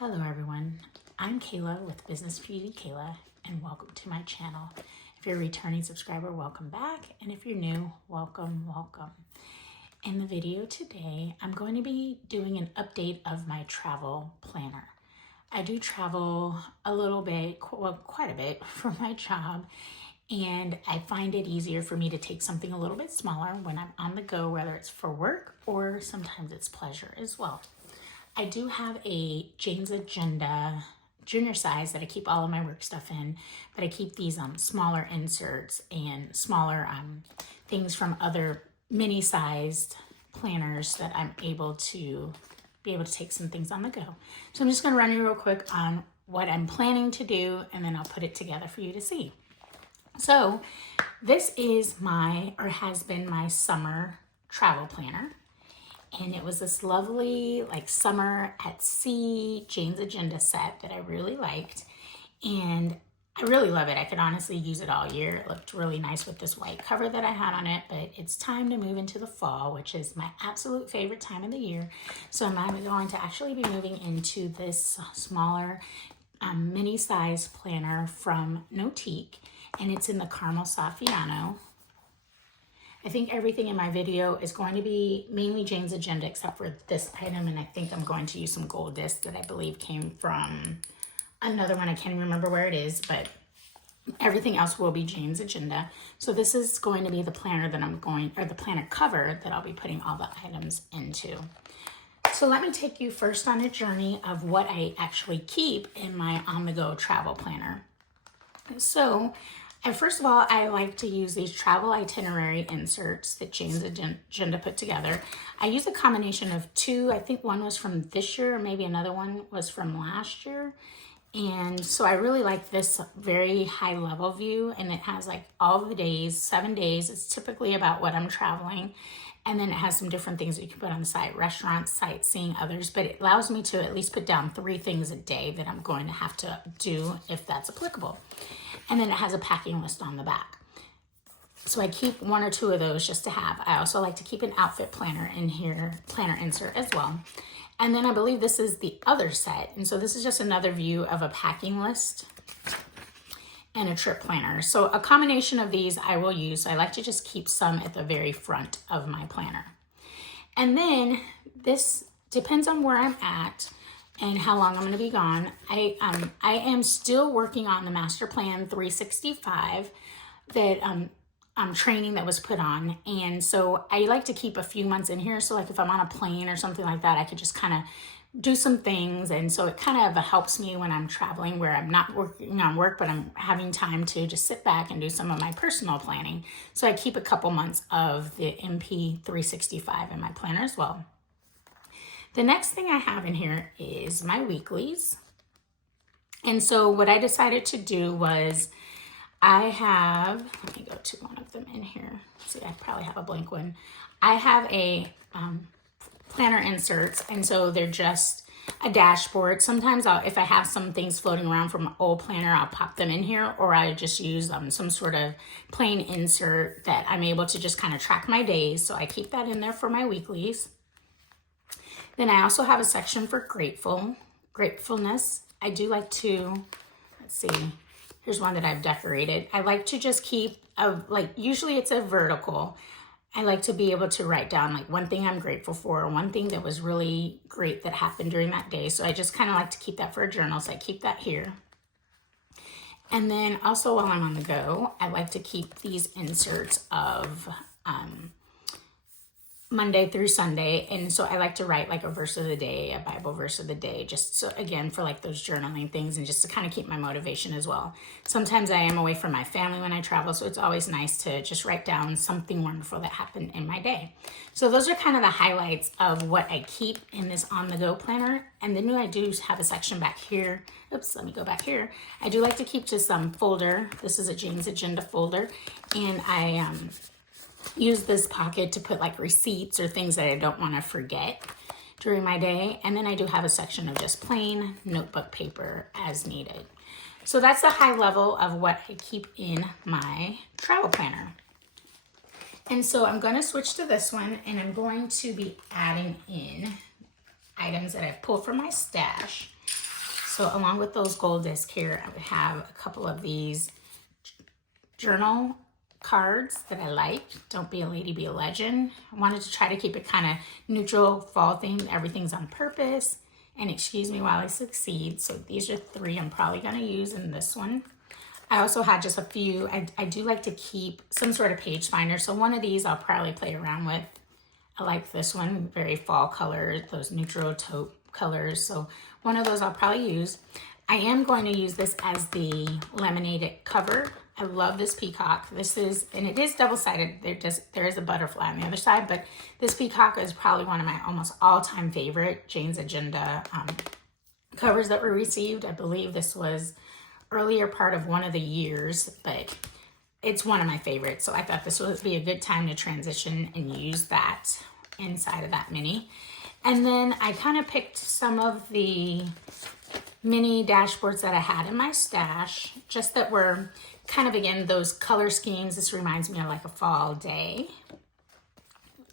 Hello everyone, I'm Kayla with Business Beauty Kayla and welcome to my channel. If you're a returning subscriber, welcome back, and if you're new, welcome. In the video today, I'm going to be doing an update of my travel planner. I do travel a little bit, well, quite a bit for my job, and I find it easier for me to take something a little bit smaller when I'm on the go, whether it's for work or sometimes it's pleasure as well. I do have a Jane's Agenda junior size that I keep all of my work stuff in, but I keep these smaller inserts and smaller things from other mini-sized planners that I'm able to take some things on the go. So I'm just going to run you real quick on what I'm planning to do, and then I'll put it together for you to see. So this is has been my summer travel planner. And it was this lovely like summer at sea Jane's Agenda set that I really liked. And I really love it. I could honestly use it all year. It looked really nice with this white cover that I had on it, but it's time to move into the fall, which is my absolute favorite time of the year. So I'm going to actually be moving into this smaller mini size planner from Notique, and it's in the Caramel Saffiano. I think everything in my video is going to be mainly Jane's Agenda except for this item, and I think I'm going to use some gold disc that I believe came from another one. I can't remember where it is, but everything else will be Jane's Agenda. So this is going to be the planner that the planner cover that I'll be putting all the items into. So let me take you first on a journey of what I actually keep in my on-the-go travel planner. So first of all, I like to use these travel itinerary inserts that Jane's Agenda put together. I use a combination of two. I think one was from this year, or maybe another one was from last year. And so I really like this very high level view, and it has like all the days, 7 days. It's typically about what I'm traveling. And then it has some different things that you can put on the site, restaurants, sightseeing, others, but it allows me to at least put down 3 things a day that I'm going to have to do if that's applicable. And then it has a packing list on the back. So I keep 1 or 2 of those just to have. I also like to keep an outfit planner in here, planner insert as well. And then I believe this is the other set. And so this is just another view of a packing list and a trip planner. So a combination of these I will use. I like to just keep some at the very front of my planner. And then this depends on where I'm at and how long I'm going to be gone. I am still working on the Master Plan 365 that training that was put on. And so I like to keep a few months in here. So like if I'm on a plane or something like that, I could just kind of do some things. And so it kind of helps me when I'm traveling where I'm not working on work, but I'm having time to just sit back and do some of my personal planning. So I keep a couple months of the MP 365 in my planner as well. The next thing I have in here is my weeklies. And so what I decided to do was let me go to one of them in here. See, I probably have a blank one. I have a planner inserts, and so they're just a dashboard. Sometimes if I have some things floating around from an old planner, I'll pop them in here, or I just use some sort of plain insert that I'm able to just kind of track my days. So I keep that in there for my weeklies. Then I also have a section for gratefulness. I do like to, let's see, here's one that I've decorated. I like to just keep, usually it's a vertical. I like to be able to write down like one thing I'm grateful for, or one thing that was really great that happened during that day. So I just kind of like to keep that for a journal. So I keep that here. And then also while I'm on the go, I like to keep these inserts of Monday through Sunday. And so I like to write like a verse of the day, a Bible verse of the day, just so again, for like those journaling things and just to kind of keep my motivation as well. Sometimes I am away from my family when I travel, so it's always nice to just write down something wonderful that happened in my day. So those are kind of the highlights of what I keep in this on-the-go planner. And then I do have a section back here. Oops, let me go back here. I do like to keep just some folder. This is a Jane's Agenda folder, and I use this pocket to put like receipts or things that I don't want to forget during my day. And then I do have a section of just plain notebook paper as needed. So that's the high level of what I keep in my travel planner. And so I'm going to switch to this one, and I'm going to be adding in items that I've pulled from my stash. So along with those gold discs here, I would have a couple of these journal cards that I liked. Don't be a lady, be a legend. I wanted to try to keep it kind of neutral, fall themed. Everything's on purpose. And excuse me while I succeed. So these are 3 I'm probably going to use in this one. I also had just a few. I do like to keep some sort of page finder. So one of these I'll probably play around with. I like this one, very fall colors, those neutral taupe colors. So one of those I'll probably use. I am going to use this as the laminated cover. I love this peacock. This is, and it is double-sided. There is a butterfly on the other side, but this peacock is probably one of my almost all-time favorite Jane's Agenda covers that were received. I believe this was earlier part of one of the years, but it's one of my favorites. So I thought this would be a good time to transition and use that inside of that mini. And then I kind of picked some of the mini dashboards that I had in my stash, just that were kind of, again, those color schemes. This reminds me of like a fall day.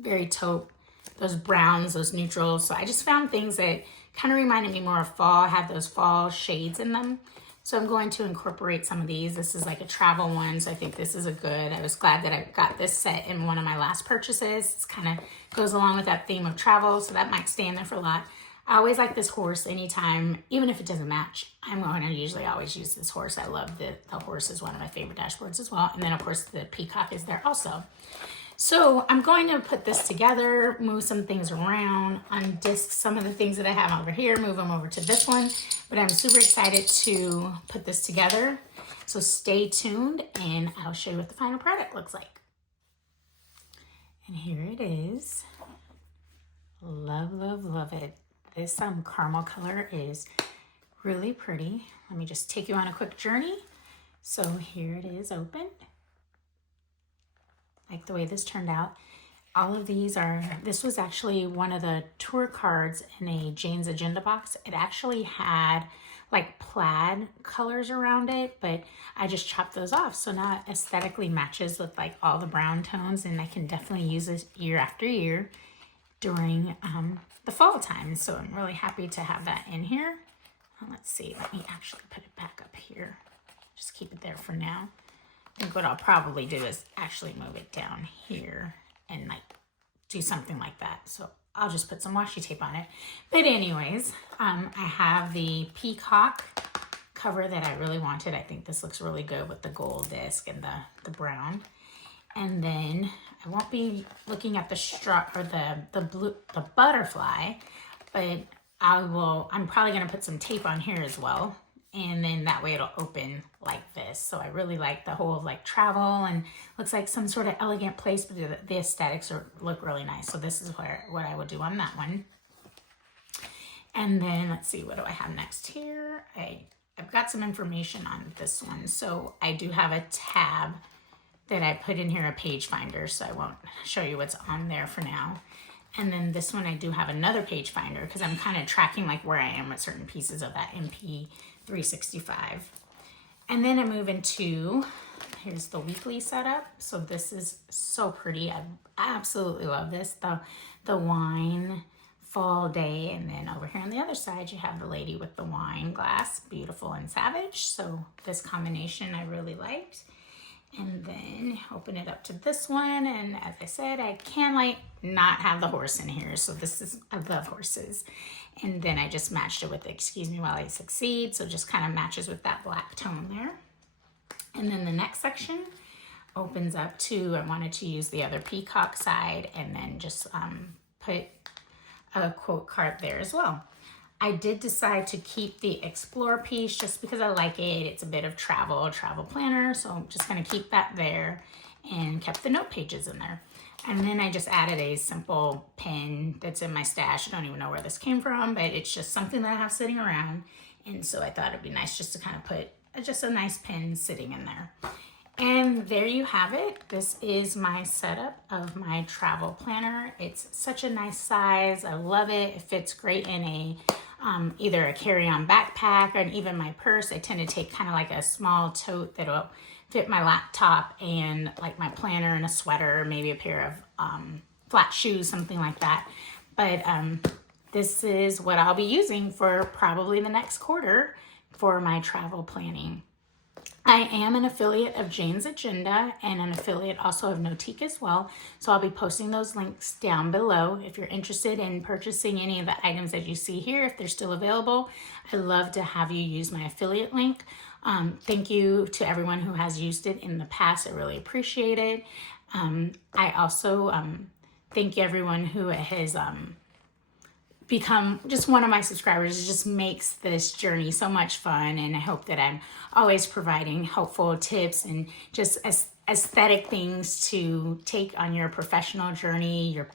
Very taupe, those browns, those neutrals. So I just found things that kind of reminded me more of fall, have those fall shades in them. So I'm going to incorporate some of these. This is like a travel one, so I think this is a good. I was glad that I got this set in one of my last purchases. It's kind of goes along with that theme of travel, so that might stay in there for a lot. I always like this horse anytime, even if it doesn't match. I'm going to usually always use this horse. I love the horse is one of my favorite dashboards as well. And then of course the peacock is there also. So I'm going to put this together, move some things around, undisc some of the things that I have over here, move them over to this one. But I'm super excited to put this together. So stay tuned and I'll show you what the final product looks like. And here it is. Love, love, love it. This caramel color is really pretty. Let me just take you on a quick journey. So here it is opened. Like the way this turned out. All of these are, this was actually one of the tour cards in a Jane's Agenda box. It actually had like plaid colors around it, but I just chopped those off. So now it aesthetically matches with like all the brown tones, and I can definitely use this year after year during the fall time. So I'm really happy to have that in here. Well, let's see, let me actually put it back up here. Just keep it there for now. I think what I'll probably do is actually move it down here and like do something like that. So I'll just put some washi tape on it. But anyways, I have the peacock cover that I really wanted. I think this looks really good with the gold disc and the brown. And then I won't be looking at the straw or the butterfly, but I'm probably gonna put some tape on here as well. And then that way it'll open like this. So I really like the whole like travel, and looks like some sort of elegant place, but the aesthetics look really nice. So this is what I would do on that one. And then let's see, what do I have next here? I've got some information on this one. So I do have a tab that I put in here, a page finder, so I won't show you what's on there for now. And then this one I do have another page finder because I'm kind of tracking like where I am with certain pieces of that MP365. And then I move into, here's the weekly setup. So this is so pretty. I absolutely love this. The wine fall day. And then over here on the other side, you have the lady with the wine glass, beautiful and savage. So this combination I really liked. And then open it up to this one. And as I said, I can like not have the horse in here. So this is, I love horses. And then I just matched it with Excuse Me While I Succeed. So just kind of matches with that black tone there. And then the next section opens up to, I wanted to use the other peacock side and then just put a quote card there as well. I did decide to keep the Explore piece just because I like it. It's a bit of travel planner. So I'm just gonna keep that there and kept the note pages in there. And then I just added a simple pin that's in my stash. I don't even know where this came from, but it's just something that I have sitting around. And so I thought it'd be nice just to kind of put just a nice pin sitting in there. And there you have it. This is my setup of my travel planner. It's such a nice size. I love it. It fits great in a either a carry-on backpack or even my purse. I tend to take kind of like a small tote that'll fit my laptop and like my planner and a sweater, maybe a pair of flat shoes, something like that. But this is what I'll be using for probably the next quarter for my travel planning. I am an affiliate of Jane's Agenda and an affiliate also of Notique as well. So I'll be posting those links down below. If you're interested in purchasing any of the items that you see here, if they're still available, I'd love to have you use my affiliate link. Thank you to everyone who has used it in the past. I really appreciate it. I also thank everyone who has become just one of my subscribers. It just makes this journey so much fun, and I hope that I'm always providing helpful tips and just aesthetic things to take on your professional journey, your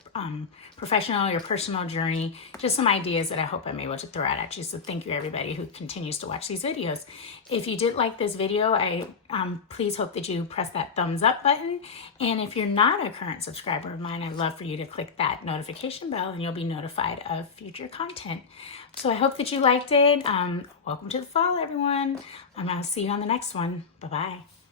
personal journey, just some ideas that I hope I'm able to throw out at you. So thank you everybody who continues to watch these videos. If you did like this video, I please hope that you press that thumbs up button. And if you're not a current subscriber of mine, I'd love for you to click that notification bell and you'll be notified of future content. So I hope that you liked it. Welcome to the fall, everyone. I'll see you on the next one. Bye-bye.